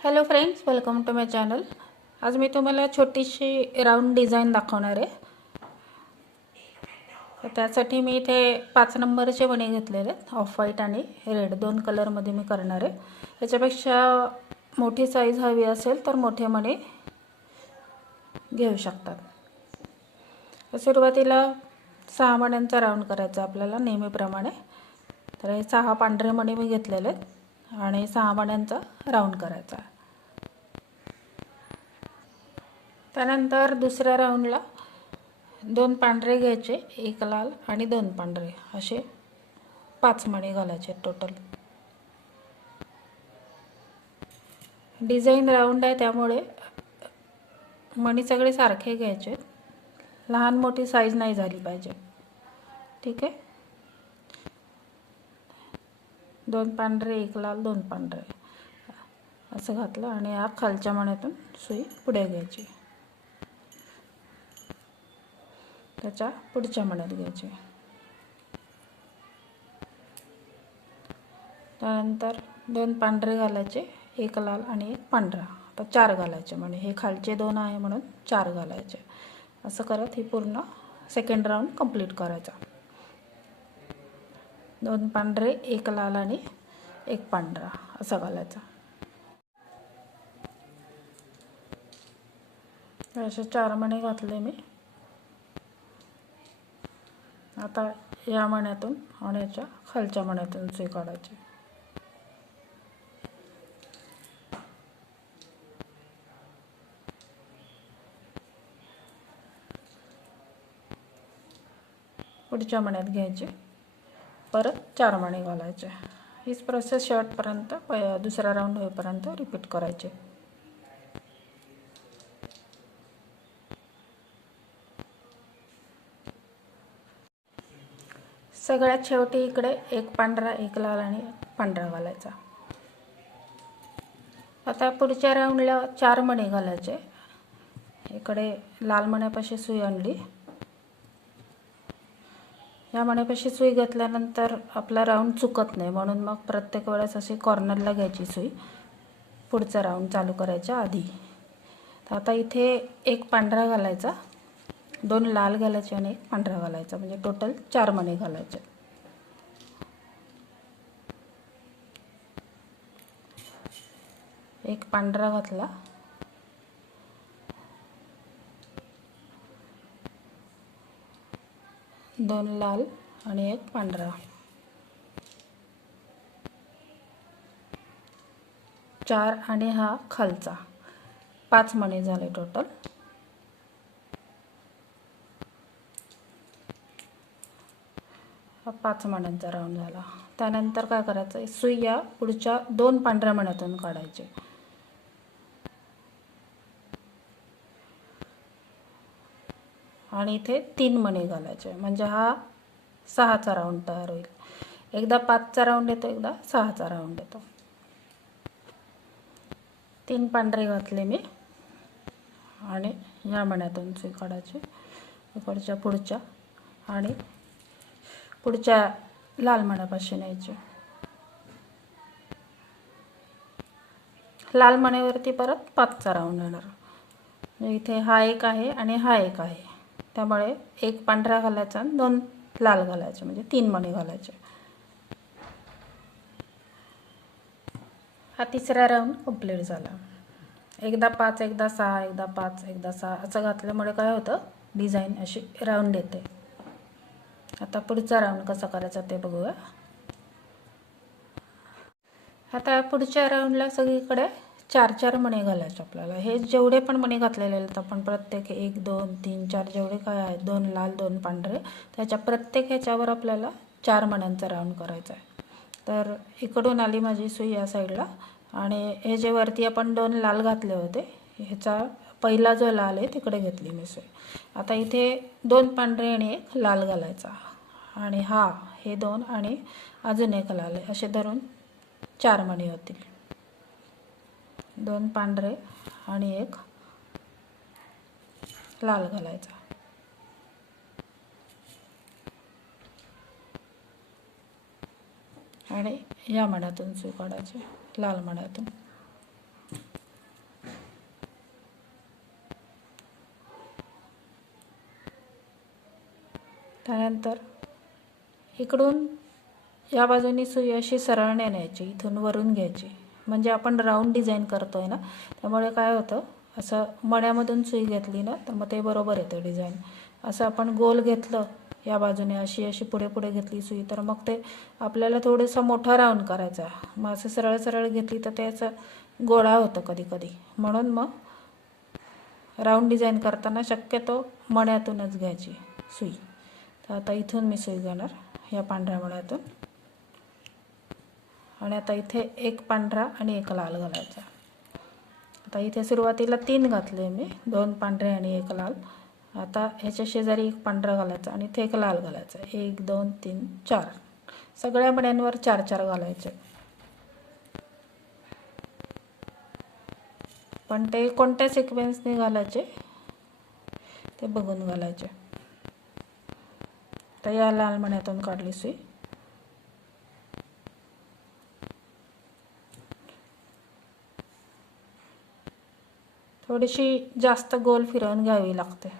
Hello friends, welcome to my channel. आज मी तुम्हाला छोटीशी राऊंड डिझाईन दाखवणार आहे. तर त्यासाठी मी इथे 5 नंबरचे मणी घेतलेले आहेत. ऑफ व्हाईट आणि रेड दोन कलरमध्ये मी करणार आहे. याच्यापेक्षा मोठी साईज हवी असेल तर मोठे मणी घेऊ शकतात. सुरुवातीला 6 मण्यांचा राऊंड करायचा आपल्याला नेहमीप्रमाणे. तर हे 6 पांढरे मणी मी घेतलेले आहेत आणि 6 मण्यांचा राऊंड करायचा. त्यानंतर दुसऱ्या राऊंडला 2 पांढरे घ्यायचे, 1 लाल आणि 2 पांढरे असे 5 मणी घालायचे टोटल. डिझाईन राऊंड आहे त्यामुळे मणी सगळे सारखे घ्यायचे. लहान मोठी साईज नाही झाली पाहिजे. ठीक आहे. 2 पांढरे, 1 लाल, 2 पांढरे असं घातलं आणि या खालच्या मण्यातून सुई पुढे घ्यायची. त्याच्या पुढच्या मण्यात घ्यायची. त्यानंतर 2 पांढरे घालायचे, 1 लाल आणि 1 पांढरा. आता 4 घालायचे मणी. हे खालचे 2 आहे म्हणून 4 घालायचे. असं करत ही पूर्ण सेकंड राऊंड कंप्लीट करायचा. 2 पांढरे, 1 लाल आणि 1 पांढरा असं घालायचा. असे 4 मणी घातले मी. आता या मण्यातून आणि याच्या खालच्या मण्यातून सुई काढायची. पुढच्या मण्यात घ्यायचे, परत 4 मणी घालायचे. हीच प्रोसेस शेवटपर्यंत दुसरा राऊंड होईपर्यंत रिपीट करायचे. सगळ्यात शेवटी इकडे 1 पांढरा, 1 लाल आणि 1 पांढरा घालायचा. आता पुढच्या राऊंडला 4 मणी घालायचे. इकडे लाल मण्यापाशी सुई आणली. या मण्यापाशी सुई घेतल्यानंतर आपला राऊंड चुकत नाही, म्हणून मग प्रत्येक वेळेस अशी कॉर्नरला घ्यायची सुई पुढचा राऊंड चालू करायच्या आधी. तर आता इथे 1 पांढरा घालायचा, 2 लाल घालायचे आणि 1 पांढरा घालायचा, म्हणजे टोटल 4 मणी घालायचे. एक पांढरा घातला, 2 लाल आणि 1 पांढरा, 4 आणि हा खालचा 5 मणी झाले टोटल. हा 5 मण्यांचा राऊंड झाला. त्यानंतर काय करायचं, सुई या पुढच्या 2 पांढऱ्या मण्यातून काढायचे आणि इथे 3 मणी घालायचे, म्हणजे हा 6चा राऊंड तयार होईल. एकदा 5चा राऊंड येतो, एकदा 6चा राऊंड येतो. 3 पांढरे घातले मी आणि या मण्यातून सुई काढायची, इकडच्या पुढच्या आणि पुढच्या लाल मण्यापाशी न्यायचे. लाल मण्यावरती परत 5चा राऊंड येणार. इथे हा एक आहे आणि हा एक आहे, त्यामुळे 1 पांढरा घालायचा आणि 2 लाल घालायचे, म्हणजे 3 मणी घालायचे. हा तिसरा राऊंड कंप्लीट झाला. एकदा 5, एकदा 6, एकदा 5, एकदा 6 असं घातल्यामुळे काय होतं, डिझाईन अशी राऊंड येते. आता पुढचा राऊंड कसा करायचा ते बघूया. आता पुढच्या राऊंडला सगळीकडे 4-4 मणी घालायचे आपल्याला. हे जेवढे पण मणी घातलेले आहेत आपण, प्रत्येक 1, 2, 3, 4 जेवढे काय आहेत, 2 लाल 2 पांढरे, त्याच्या प्रत्येक ह्याच्यावर आपल्याला 4 मण्यांचा राऊंड करायचा आहे. तर इकडून आली माझी सुई या साईडला आणि हे जे वरती आपण 2 लाल घातले होते, ह्याचा पहिला जो लाल आहे तिकडे घेतली मी सुई. आता इथे 2 पांढरे आणि 1 लाल घालायचा आणि हे 2 आणि अजून 1 लाल आहे, असे धरून 4 मणी होतील. 2 पांढरे आणि 1 लाल घालायचा आणि या मण्यातून सुई काढायची, लाल मण्यातून. त्यानंतर इकडून या बाजूनी सुई अशी सरळ नेण्याची, इथून वरून घ्यायची, म्हणजे आपण राऊंड डिझाईन करतोय ना, त्यामुळे काय होतं, असं मण्यामधून सुई घेतली ना तर मग ते बरोबर येतं डिझाईन. असं आपण गोल घेतलं या बाजूने, अशी अशी पुढे पुढे घेतली सुई, तर मग ते आपल्याला थोडंसं मोठा राऊंड करायचा. मग असं सरळ सरळ घेतली तर त्याचं गोळा होतं कधी कधी, म्हणून मग राऊंड डिझाईन करताना शक्यतो मण्यातूनच घ्यायची सुई. तर आता इथून मी सुई घेणार या पांढऱ्या मण्यातून, आणि आता इथे एक पांढरा आणि एक लाल घालायचा. आता इथे सुरुवातीला 3 घातले मी, 2 पांढरे आणि 1 लाल. आता ह्याच्या शेजारी एक पांढरा घालायचा आणि इथे एक लाल घालायचा. 1 2 3 4, सगळ्या मण्यांवर 4 4 घालायचे. पण ते कोणत्या सिक्वेन्सने घालायचे ते बघून घालायचे. तर या लाल मण्यातून काढली सुई. थोडीशी जास्त गोल फिरवून घ्यावी लागते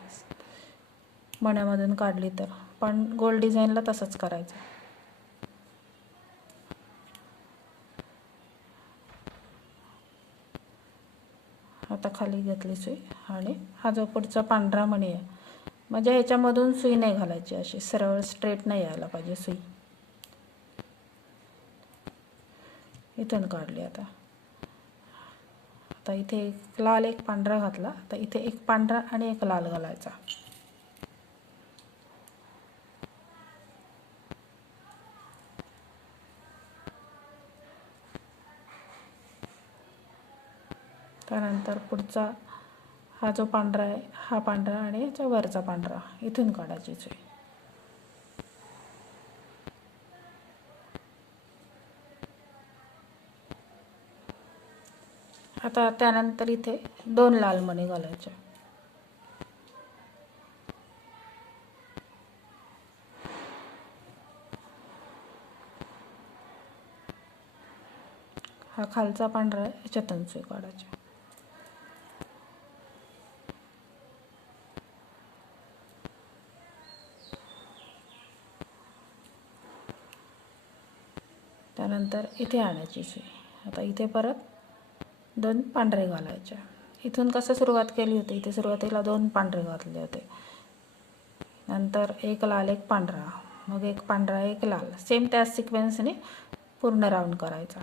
मण्यामधून काढली तर, पण गोल डिझाईनला तसंच करायचं. आता खाली घेतली सुई आणि हा जो पुढचा पांढरा मणी आहे, म्हणजे ह्याच्यामधून सुई नाही घालायची, अशी सरळ स्ट्रेट नाही यायला पाहिजे सुई. इथून काढली. आता इथे एक लाल एक पांढरा घातला, आता इथे एक पांढरा आणि एक लाल घालायचा. त्यानंतर पुढचा हा जो पांढरा आहे, हा पांढरा आणि याच्या वरचा पांढरा इथून काढायची सुई. आता त्यानंतर इथे 2 लाल मणी घालायचे. हा खालचा पांढरा आहे, याच्यातून सुई काढायची. त्यानंतर इथे आणायची सुई. आता इथे परत 2 पांढरे घालायचे. इथून कसं सुरुवात केली होती, इथे सुरुवातीला 2 पांढरे घातले होते, नंतर एक लाल एक पांढरा, मग एक पांढरा एक लाल, सेम त्याच सिक्वेन्सने पूर्ण राऊंड करायचा.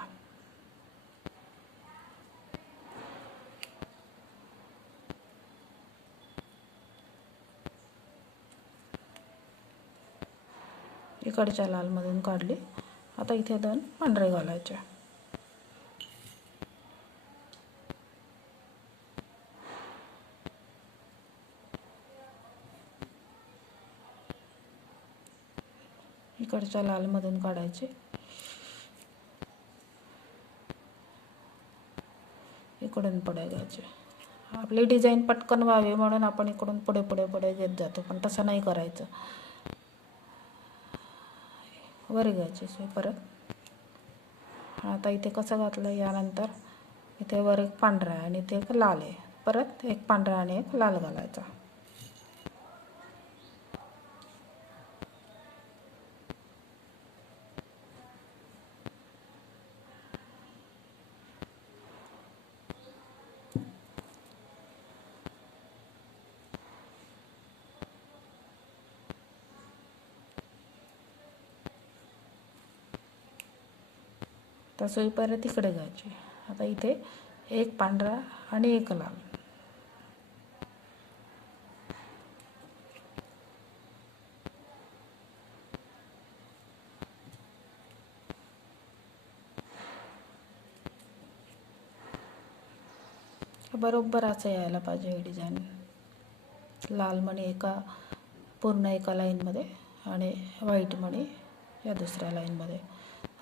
इकडच्या लालमधून काढली. आता इथे 2 पांढरे घालायचे. इकडच्या लालमधून काढायचे. इकडून पुढे घ्यायचे. आपली डिझाईन पटकन व्हावी म्हणून आपण इकडून पुढे पुढे पुढे घेत जातो, पण तसं नाही करायचं. वर घ्यायची सुई परत. आता इथे कसं घातलं, यानंतर इथे वर एक पांढरा आहे आणि इथे एक लाल आहे, परत एक पांढरा आणि एक लाल घालायचा. तर सुई परत इकडे घ्यायची. आता इथे एक पांढरा आणि एक लाल. बरोबर असं यायला पाहिजे ही डिझाईन. लाल मणी पूर्ण एका लाईनमध्ये आणि व्हाईट मणी या दुसऱ्या लाईनमध्ये.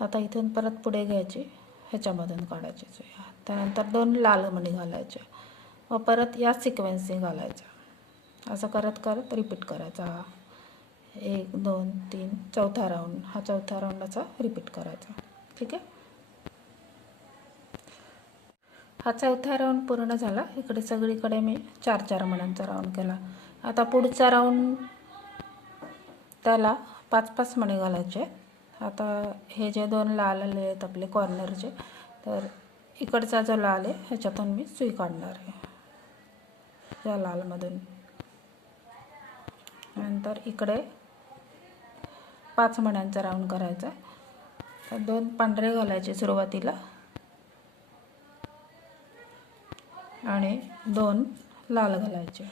आता इथून परत पुढे घ्यायची, ह्याच्यामधून काढायची सुई. त्यानंतर 2 लाल मणी घालायचे, व परत या सिक्वेन्सने घालायचा. असं करत करत रिपीट करायचा. 1 2 3 चौथा राऊंड, हा चौथा राऊंड असा रिपीट करायचा. ठीक आहे. हा चौथा राऊंड पूर्ण झाला. इकडे सगळीकडे मी 4 4 मण्यांचा राऊंड केला. आता पुढचा राऊंड त्याला 5-5 मणी घालायचे. आता हे जे 2 लाल आले आहेत आपले कॉर्नरचे, तर इकडचा जो लाल आहे ह्याच्यातून मी सुई काढणार आहे, या लालमधून. नंतर इकडे 5 मण्यांचा राऊंड करायचा. तर 2 पांढरे घालायचे सुरुवातीला आणि 2 लाल घालायचे.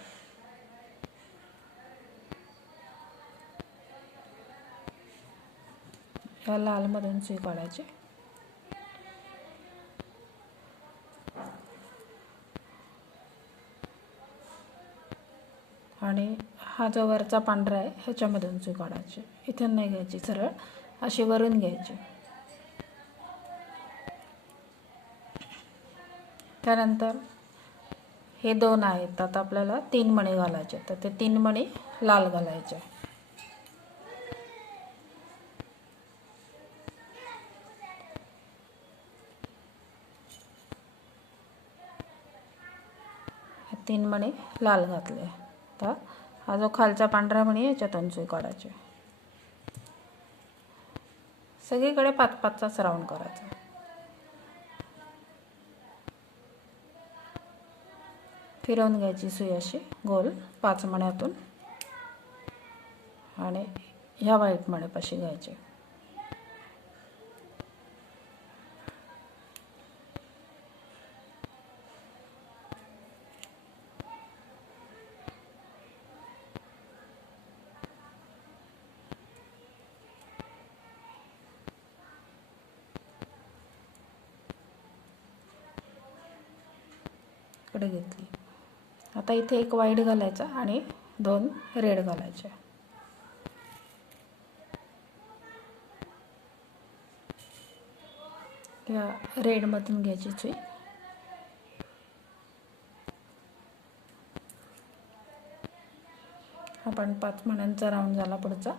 या लालमधून सुई काढायची. आणि हा जो वरचा पांढरा आहे ह्याच्यामधून सुई काढायची. इथून नाही घ्यायची, सरळ अशी वरून घ्यायची. त्यानंतर हे 2 आहेत, आता आपल्याला 3 मणी घालायचे. तर ते 3 मणी लाल घालायचे. हे 3 मणी लाल घातले. तर हा जो खालचा पांढरा मणी याच्यातून सुई काढायची. सगळीकडे 5-5चाच राऊंड करायचा. फिरवून घ्यायची सुई अशी गोल 5 मण्यातून आणि ह्या व्हाईट मण्यापाशी घ्यायचे. इकडे घेतली. आता इथे 1 व्हाईट घालायचा आणि 2 रेड घालायचे. या रेडमधून घ्यायची सुई. आपण 5 मण्यांचा राऊंड झाला पुढचा.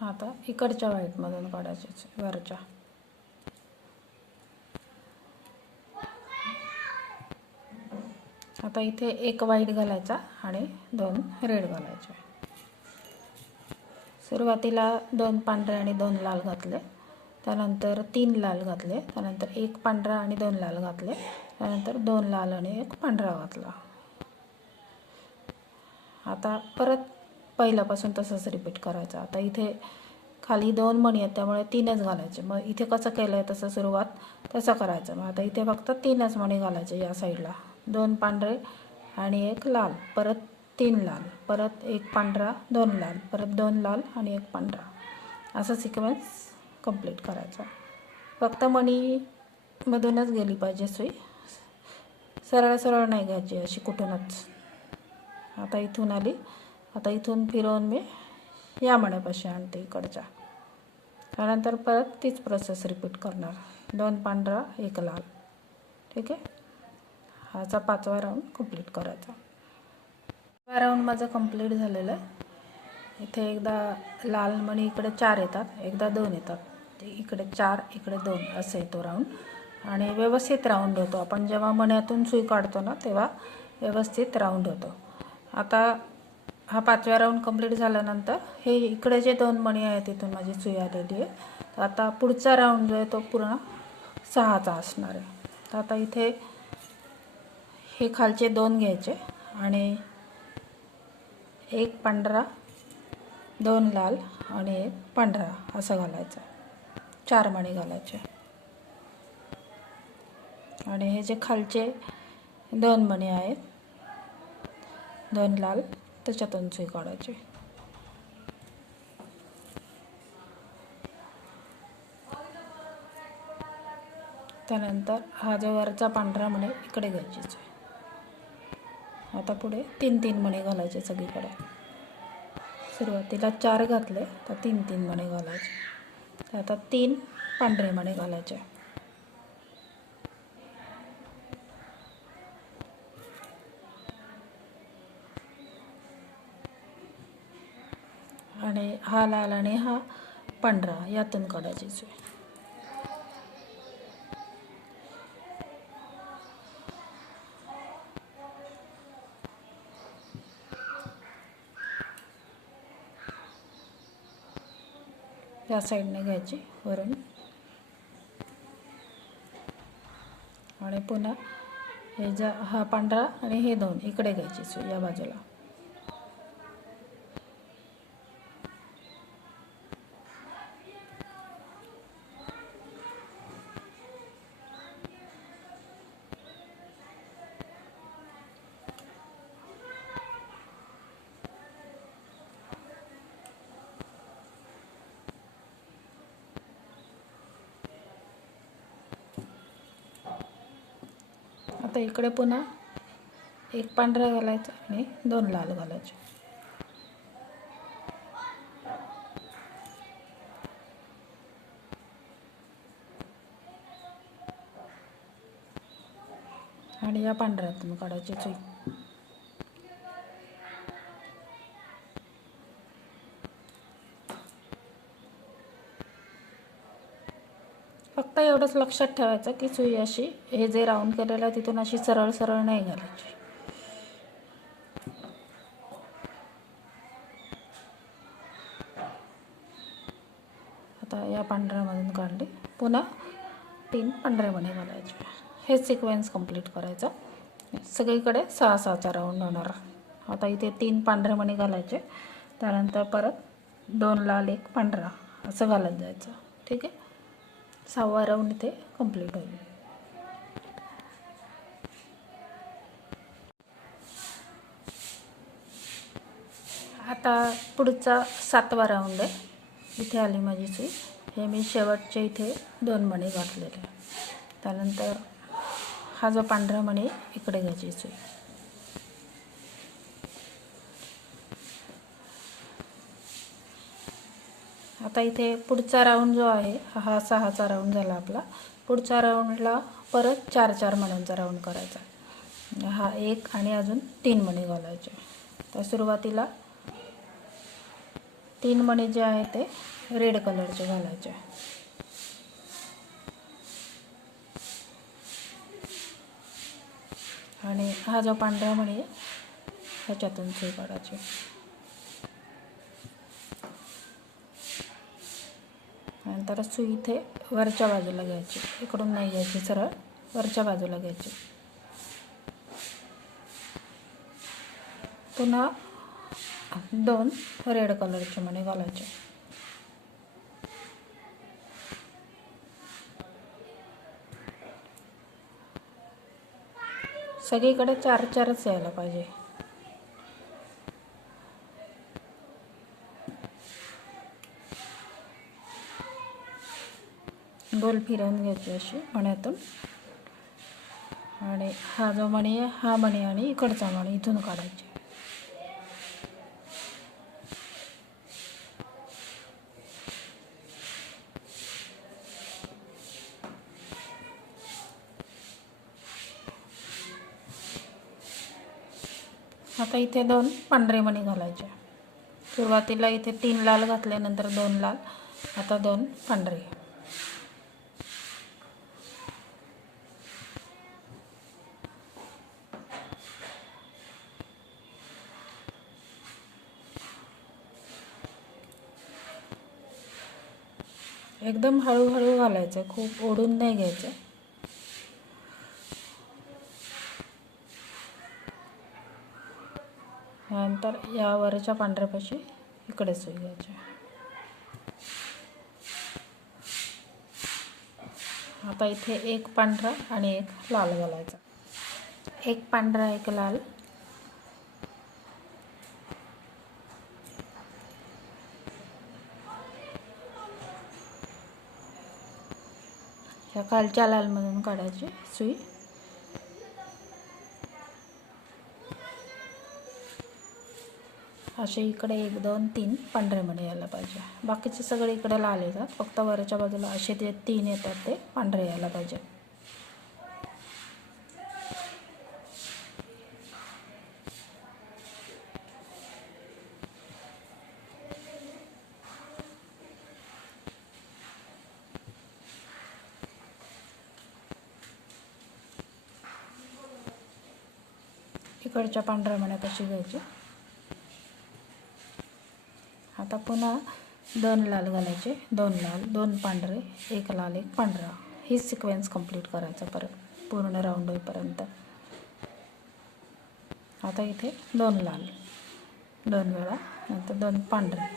आता इकडच्या व्हाईटमधून काढायचे वरच्या. आता इथे 1 व्हाईट घालायचा आणि 2 रेड घालायचे. सुरुवातीला 2 पांढरे आणि 2 लाल घातले, त्यानंतर 3 लाल घातले, त्यानंतर 1 पांढरा आणि 2 लाल घातले, त्यानंतर 2 लाल आणि 1 पांढरा घातला. आता परत पहिल्यापासून तसंच रिपीट करायचं. आता इथे खाली 2 मणी आहेत त्यामुळे 3च घालायचे. मग इथे कसं केलं आहे तसं सुरुवात तसं करायचं. मग आता इथे फक्त 3च मणी घालायचे. या साईडला 2 पांढरे आणि 1 लाल, परत 3 लाल, परत 1 पांढरा, 2 लाल, परत 2 लाल आणि 1 पांढरा, असं सिक्वेन्स कंप्लीट करायचा. फक्त मणीमधूनच गेली पाहिजे सुई, सरळ सरळ नाही घ्यायची अशी कुठूनच. आता इथून आली. आता इथून फिरवून मी या मण्यापाशी आणते इकडच्या. त्यानंतर परत तीच प्रोसेस रिपीट करणार. 2 पांढरा 1 लाल. ठीक आहे. हाचा 5वा राऊंड कंप्लीट करायचा. 5वा राऊंड माझं कंप्लीट झालेलं आहे. इथे एकदा लाल मणी इकडे 4 येतात, एकदा 2 येतात. ते इकडे 4 इकडे 2 असं येतो राऊंड. आणि व्यवस्थित राऊंड होतो. आपण जेव्हा मण्यातून सुई काढतो ना तेव्हा व्यवस्थित राऊंड होतो. आता हा 5वा राऊंड कंप्लीट झाल्यानंतर हे इकडे जे 2 मणी आहेत तिथून माझी सुई आलेली आहे. तर आता पुढचा राऊंड जो आहे तो पूर्ण 6चा असणार आहे. तर आता इथे हे खालचे 2 घ्यायचे आणि 1 पांढरा, 2 लाल आणि 1 पांढरा असं घालायचं. 4 मणी घालायचे. आणि हे जे खालचे 2 मणी आहेत, 2 लाल, त्याच्यातून सुई काढायची. त्यानंतर हा जो वरचा पांढरा मणी इकडे घ्यायची. आता पुढे 3-3 मणी घालायचे सगळीकडे. सुरुवातीला 4 घातले तर 3-3 मणी घालायचे. तर आता 3 पांढरे मणी घालायचे. आणि हा लाल आणि हा पांढरा यातून काढायची सुई. या साईडने घ्यायची वरून आणि पुन्हा हे हा पांढरा आणि हे दोन इकडे घ्यायची सुई या बाजूला. आता इकडे पुन्हा एक पांढरा घालायचा आणि दोन लाल घालायचे. आणि या पांढऱ्यातून काढायची सुई. फक्त एवढंच लक्षात ठेवायचं की सुई अशी हे जे राऊंड केलेलं आहे तिथून अशी सरळ सरळ नाही घालायची. आता या पांढऱ्यामधून काढली, पुन्हा 3 पांढरे मणी घालायचे. हे सिक्वेन्स कंप्लीट करायचं. सगळीकडे 6-6चा राऊंड होणार. आता इथे 3 पांढरे मणी घालायचे, त्यानंतर परत 2 लाल 1 पांढरा असं घालत जायचं. ठीक आहे. 6वा राऊंड इथे कंप्लीट होईल. आता पुढचा 7वा राऊंड आहे. इथे आली माझी सुई. हे मी शेवटचे इथे 2 मणी घातलेले. त्यानंतर हा जो पांढरा मणी इकडे घ्यायची सुई. आता इथे पुढचा राऊंड जो आहे हा 6चा राऊंड झाला आपला. पुढच्या राऊंडला परत 4-4 मण्यांचा राऊंड करायचा. हा 1 आणि अजून 3 मणी घालायचे. तर सुरुवातीला 3 मणी जे आहे ते रेड कलरचे घालायचे. आणि हा जो पांढरा मणी आहे ह्याच्यातून सुई काढायची. नंतर सुई इथे वरच्या बाजूला घ्यायची, इकडून नाही घ्यायची, सरळ वरच्या बाजूला घ्यायची. पुन्हा 2 रेड कलरचे मणी घालायचे. सगळीकडे 4-4च यायला पाहिजे. गोल फिरवून घ्यायची अशी मण्यातून. आणि हा जो मणी आहे हा मणी आणि इकडचा मणी इथून काढायचे. आता इथे 2 पांढरे मणी घालायचे. सुरुवातीला इथे 3 लाल घातले, नंतर 2 लाल, आता 2 पांढरे. एकदम हळूहळू घालायचं, खूप ओढून नाही घ्यायचं. नंतर या वरच्या पांढऱ्यापाशी इकडे सुई घ्यायची. आता इथे 1 पांढरा आणि 1 लाल घालायचा. 1 पांढरा 1 लाल. ह्या खालच्या लालमधून काढायची सुई. असे इकडे 1 2 3 पांढरे मणी यायला पाहिजे. बाकीचे सगळे इकडे लाल येतात, फक्त वरच्या बाजूला असे ते 3 येतात ते पांढरे यायला पाहिजे. इकडच्या पांढऱ्या मण्या कशी घ्यायची. आता पुन्हा 2 लाल घालायचे, 2 लाल 2 पांढरे, 1 लाल 1 पांढरा. ही सिक्वेन्स कंप्लीट करायचा परत पूर्ण राऊंड होईपर्यंत. आता इथे 2 लाल 2 वेळा, नंतर 2 पांढरे.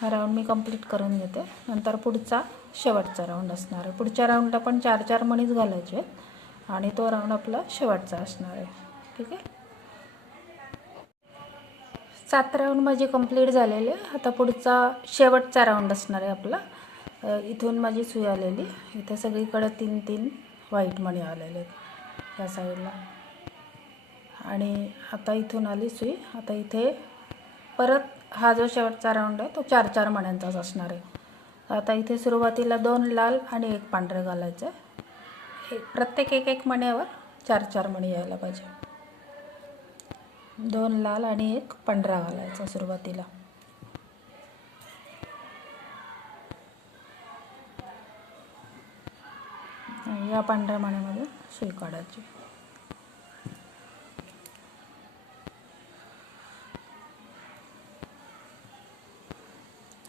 हा राऊंड मी कंप्लीट करून घेते. नंतर पुढचा शेवटचा राऊंड असणार आहे. पुढच्या राऊंडला पण 4-4 मणीच घालायचे आणि तो राऊंड आपला शेवटचा असणार आहे. ठीक आहे. 7 राऊंड माझे कंप्लीट झालेले. आता पुढचा शेवटचा राऊंड असणार आहे आपला. इथून माझी सुई आलेली, इथे सगळीकडे 3-3 व्हाईट मणी आलेले आहेत या साईडला. आणि आता इथून आली सुई. आता इथे परत हा जो शेवटचा राऊंड आहे तो 4-4 मण्यांचाच असणार आहे. आता इथे सुरुवातीला 2 लाल आणि 1 पांढरे घालायचं आहे. प्रत्येक 1-1 मण्यावर 4-4 मणी यायला पाहिजे. 2 लाल आणि 1 पांढरा घालायचा सुरुवातीला. या पांढऱ्या मण्यामध्ये सुई काढायची.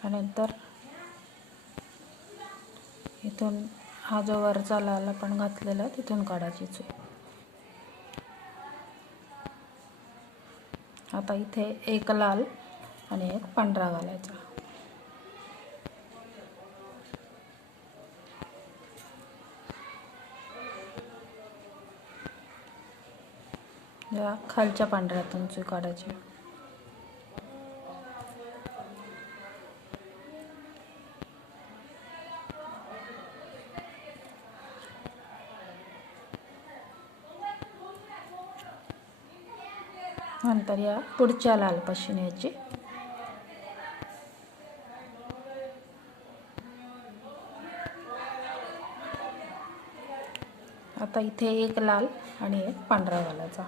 नंतर इथून हा जो वरचा लाल आपण घातलेला तिथून काढायची सुई. आता इथे 1 लाल आणि 1 पांढरा घालायचा. या खालच्या पांढऱ्यातून सुई काढायची. नंतर या पुढच्या लालपाशी न्यायची. आता इथे 1 लाल आणि 1 पांढरा घालायचा.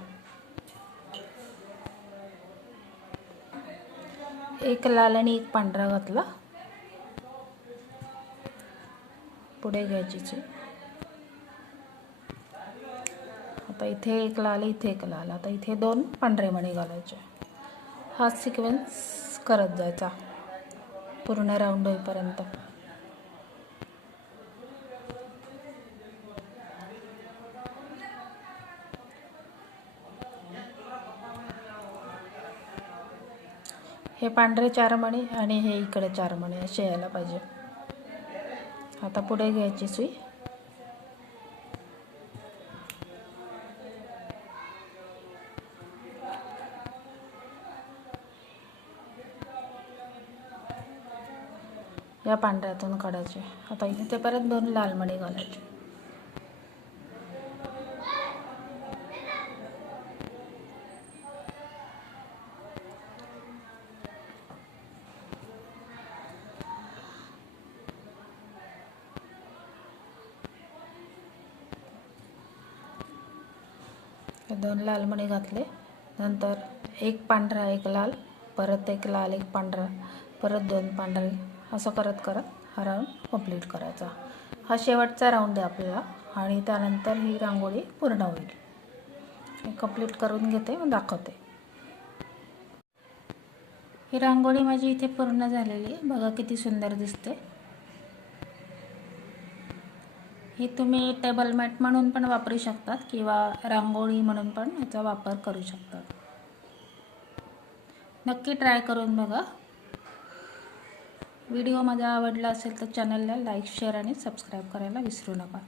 1 लाल आणि 1 पांढरा घातला. पुढे घ्यायची सुई. आता इथे 1 लाल, इथे 1 लाल. आता इथे 2 पांढरे मणी घालायचे. हा सिक्वेन्स करत जायचा पूर्ण राऊंड होईपर्यंत. हे पांढरे 4 मणी आणि हे इकडे 4 मणी असे यायला पाहिजे. आता पुढे घ्यायची सुई. या पांढऱ्यातून काढायचे. आता इथे परत 2 लाल मणी घालायचे. हे 2 लाल मणी घातले. नंतर 1 पांढरा 1 लाल, परत 1 लाल 1 पांढरा, परत 2 पांढरे, असं करत करत हा राऊंड कंप्लीट करायचा. हा शेवटचा राऊंड आहे आपल्याला आणि त्यानंतर ही रांगोळी पूर्ण होईल. मी कंप्लीट करून घेते मग दाखवते. ही रांगोळी माझी इथे पूर्ण झालेली आहे. बघा किती सुंदर दिसते. ही तुम्ही टेबल मॅट म्हणून पण वापरू शकतात किंवा रांगोळी म्हणून पण याचा वापर करू शकतात. नक्की ट्राय करून बघा. व्हिडिओ माझा आवडला असेल तर चॅनलला लाईक, शेअर आणि सबस्क्राईब करायला विसरू नका.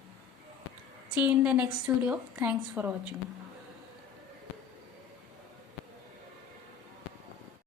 See in the next video. Thanks for watching.